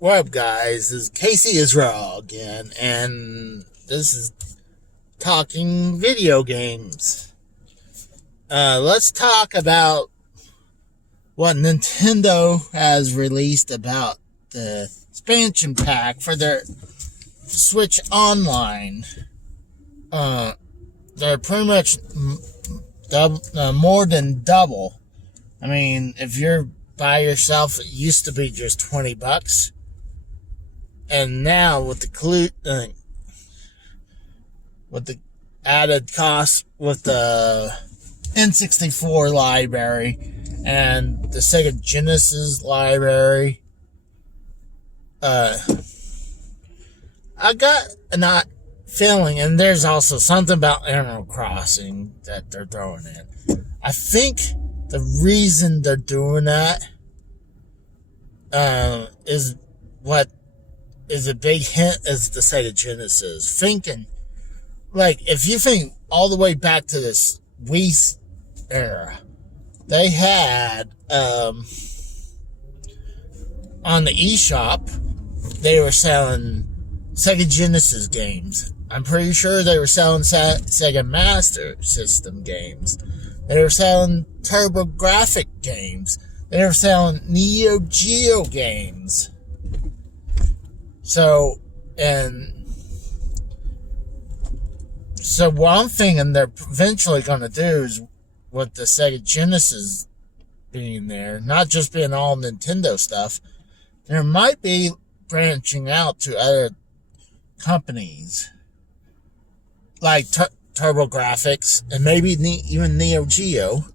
What up, guys? This is Casey Israel again, and this is Talking Video Games. Let's talk about what Nintendo has released about the expansion pack for their Switch Online. They're pretty much more than double. I mean, if you're by yourself, it used to be just $20. And now with the added cost with the N64 library and the Sega Genesis library, I got a feeling, and there's also something about Animal Crossing that they're throwing in. I think the reason they're doing that is what is a big hint is the Sega Genesis. Thinking, like, if you think all the way back to this Wii era, they had, on the eShop, they were selling Sega Genesis games. I'm pretty sure they were selling Sega Master System games. They were selling TurboGrafx games. They were selling Neo Geo games. So what I'm thinking they're eventually going to do is, with the Sega Genesis being there, not just being all Nintendo stuff, there might be branching out to other companies like TurboGrafx and maybe even Neo Geo.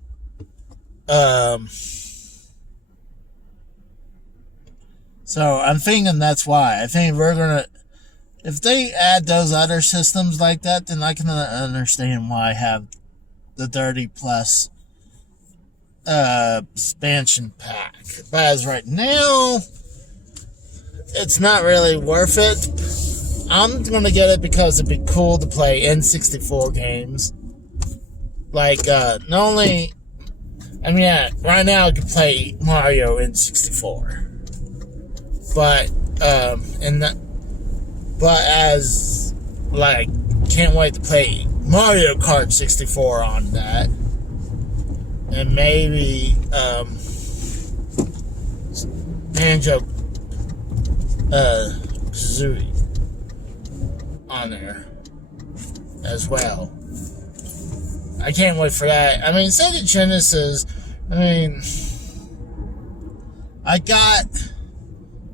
So I'm thinking that's why. I think if they add those other systems like that, then I can understand why I have the 30 plus expansion pack. But as right now, it's not really worth it. I'm gonna get it because it'd be cool to play N64 games. Like, right now I can play Mario N64. But can't wait to play Mario Kart 64 on that. And maybe, Banjo, Kazooie on there as well. I can't wait for that. I mean, Sega Genesis, I got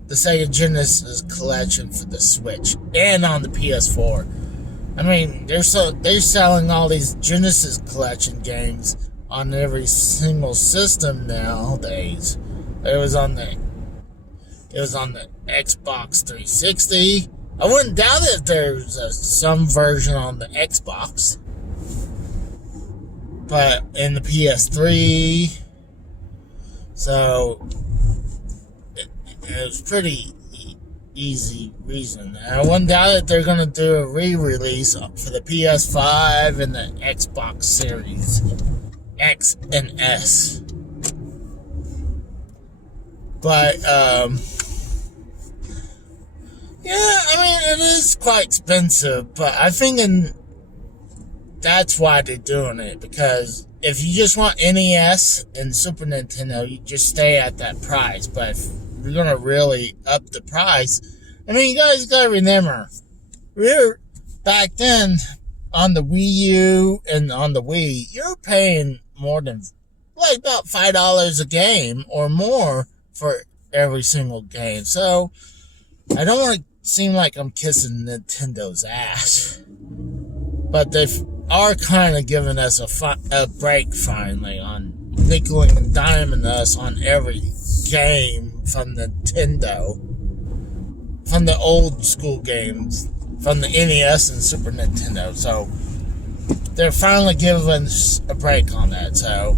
the Sega Genesis collection for the Switch and on the PS4. I mean, they're selling all these Genesis collection games on every single system nowadays. It was on the Xbox 360. I wouldn't doubt it if there's some version on the Xbox, but in the PS3. So it was pretty easy reason. I wouldn't doubt it they're going to do a re-release for the PS5 and the Xbox Series X and S. But, it is quite expensive, but I think that's why they're doing it, because if you just want NES and Super Nintendo, you just stay at that price. But if you're gonna really up the price, you guys gotta remember, back then on the Wii U and on the Wii, you're paying more than about $5 a game or more for every single game. So I don't want to seem like I'm kissing Nintendo's ass, but they are kind of giving us a break finally on nickeling and diming us on every game from Nintendo, from the old school games, from the NES and Super Nintendo. So they're finally giving us a break on that. So,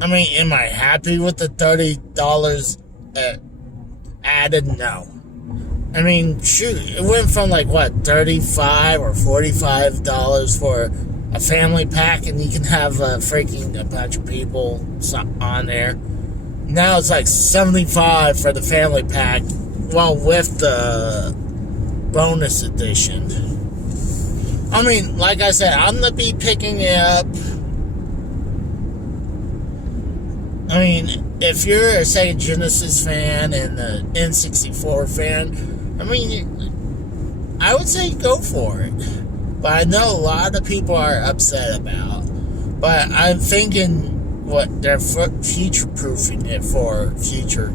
am I happy with the $30 added? No. Shoot, it went from $35 or $45 for a family pack, and you can have a bunch of people on there. Now it's like $75 for the family pack, well, with the bonus edition. I mean, like I said, I'm gonna be picking it up. I mean, if you're a Sega Genesis fan and an N64 fan, I mean, I would say go for it. But I know a lot of people are upset about. But I'm thinking what they're future-proofing it for future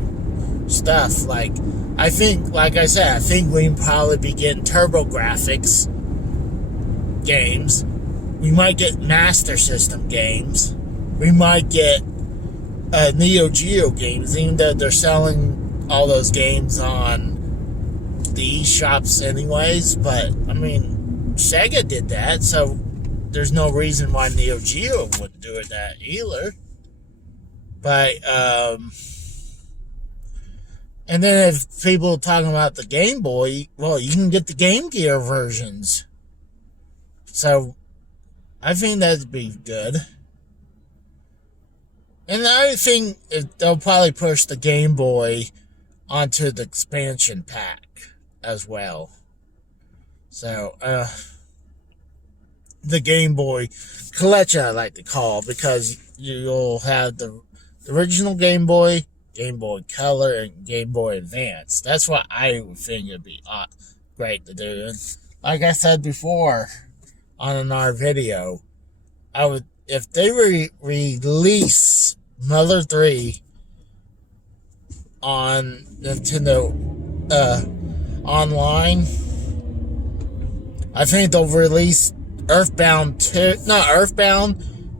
stuff. Like, I think, like I said, I think we can probably be getting TurboGrafx games. We might get Master System games. We might get Neo Geo games, even though they're selling all those games on the eShops anyways. But, I mean, Sega did that, so there's no reason why Neo Geo wouldn't do it that either. But, and then if people are talking about the Game Boy, well, you can get the Game Gear versions. So, I think that'd be good. And the other thing, they'll probably push the Game Boy onto the expansion pack as well. So, the Game Boy collection, I like to call, because you'll have the original Game Boy, Game Boy Color, and Game Boy Advance. That's what I would think would be great to do. And like I said before on another video, I would, if they release Mother 3 on Nintendo online, I think they'll release Earthbound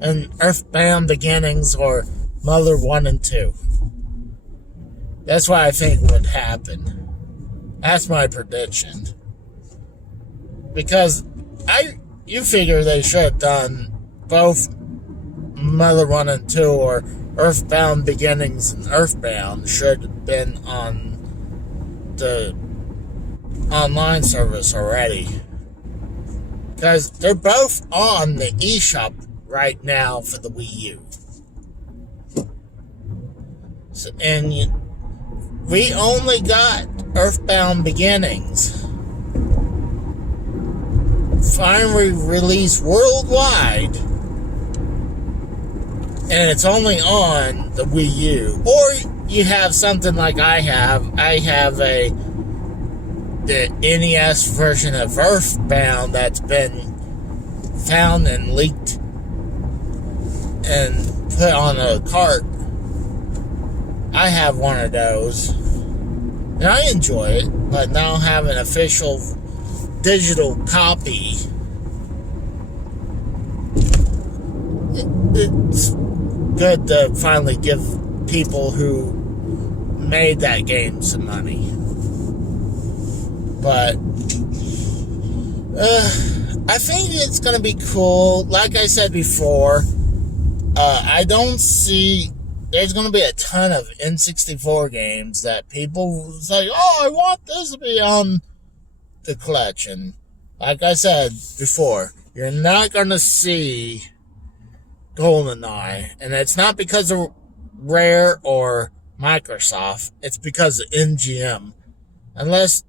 and Earthbound Beginnings, or Mother 1 and 2. That's what I think would happen. That's my prediction. Because you figure they should have done both Mother 1 and 2, or Earthbound Beginnings and Earthbound should have been on the online service already. Because they're both on the eShop right now for the Wii U. So, and we only got Earthbound Beginnings finally released worldwide, and it's only on the Wii U. Or you have something like I have. I have the NES version of Earthbound that's been found and leaked and put on a cart. I have one of those, and I enjoy it, but now have an official digital copy. It's good to finally give people who made that game some money. But I think it's going to be cool. Like I said before, I don't see there's going to be a ton of N64 games that people say, oh, I want this to be on the collection. Like I said before, you're not going to see GoldenEye. And it's not because of Rare or Microsoft. It's because of MGM. Unless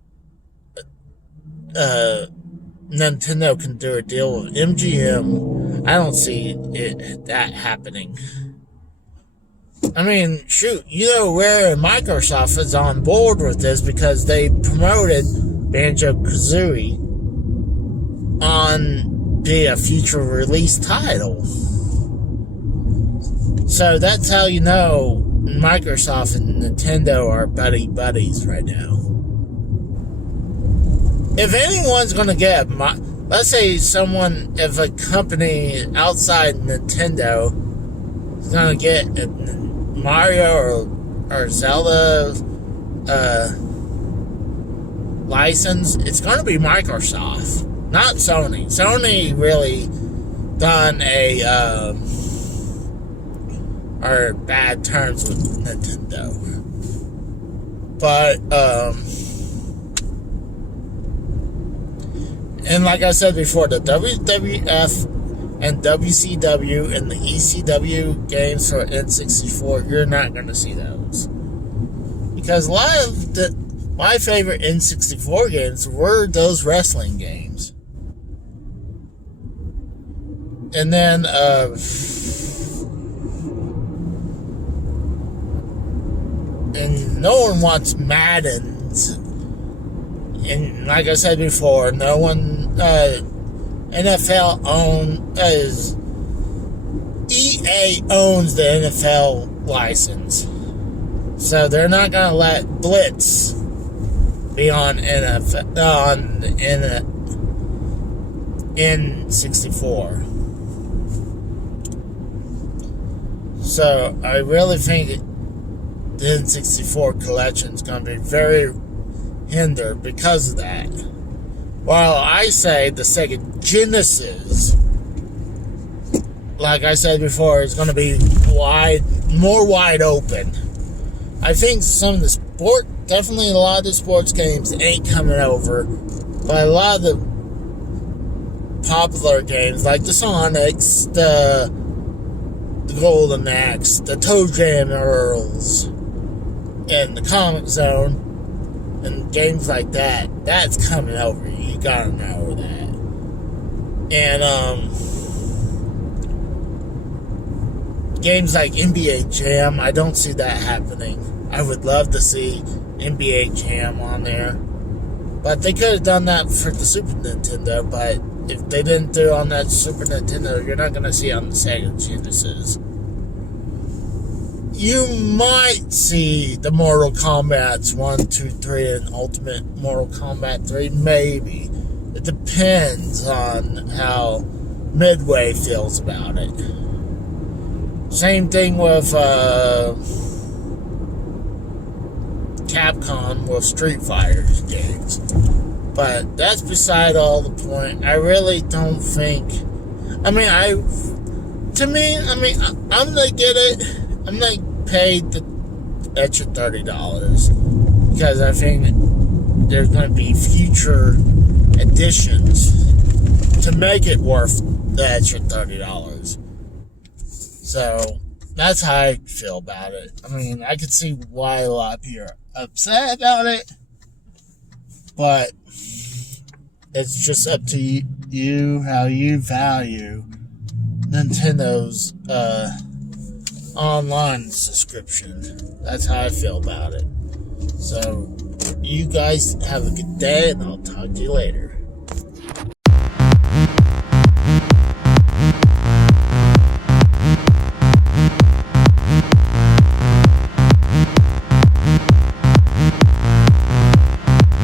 Nintendo can do a deal with MGM, I don't see that happening. I mean, shoot, Rare and Microsoft is on board with this because they promoted Banjo-Kazooie on be a future release title. So that's how you know Microsoft and Nintendo are buddies right now. If anyone's going to get, let's say if a company outside Nintendo is going to get a Mario or Zelda license, it's going to be Microsoft, not Sony. Sony really done are bad terms with Nintendo. But, and like I said before, the WWF and WCW and the ECW games for N64, you're not going to see those. Because a lot of my favorite N64 games were those wrestling games. And then, and no one wants Maddens. And like I said before, no one, NFL EA owns the NFL license. So they're not going to let Blitz be on N64. So I really think the N64 collection is going to be very hindered because of that. While I say the Sega Genesis, like I said before, is going to be more wide open. I think some of the definitely a lot of the sports games ain't coming over, but a lot of the popular games like the Sonics, the Golden Axe, the Toe Jam Earls, and the Comic Zone, and games like that, that's coming over. You gotta know that. And games like NBA Jam, I don't see that happening. I would love to see NBA Jam on there, but they could have done that for the Super Nintendo. But if they didn't do it on that Super Nintendo, you're not gonna see it on the Sega Genesis. You might see the Mortal Kombat's 1, 2, 3, and Ultimate Mortal Kombat 3, maybe. It depends on how Midway feels about it. Same thing with Capcom with Street Fighter games. But that's beside all the point. I really don't think... I'm gonna get it. I'm gonna pay the extra $30 because I think there's going to be future additions to make it worth the extra $30. So that's how I feel about it. I mean, I could see why a lot of people are upset about it, but it's just up to you how you value Nintendo's online subscription. That's how I feel about it. So you guys have a good day, and I'll talk to you later.